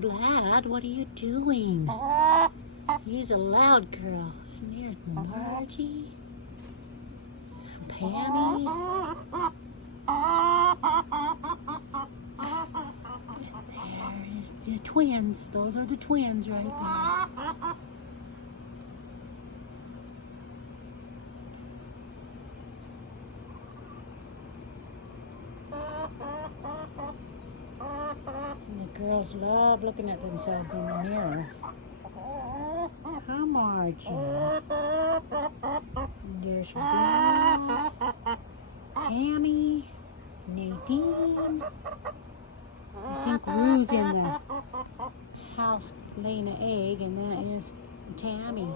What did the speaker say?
Vlad, what are you doing? He's a loud girl. And there's Margie. Pammy. There's the twins. Those are the twins right there. And the girls love looking at themselves in the mirror. Hi, Margie. And there's Vlad, Pammy, Nadine. I think Rue's in the house laying an egg, and that is Tammy.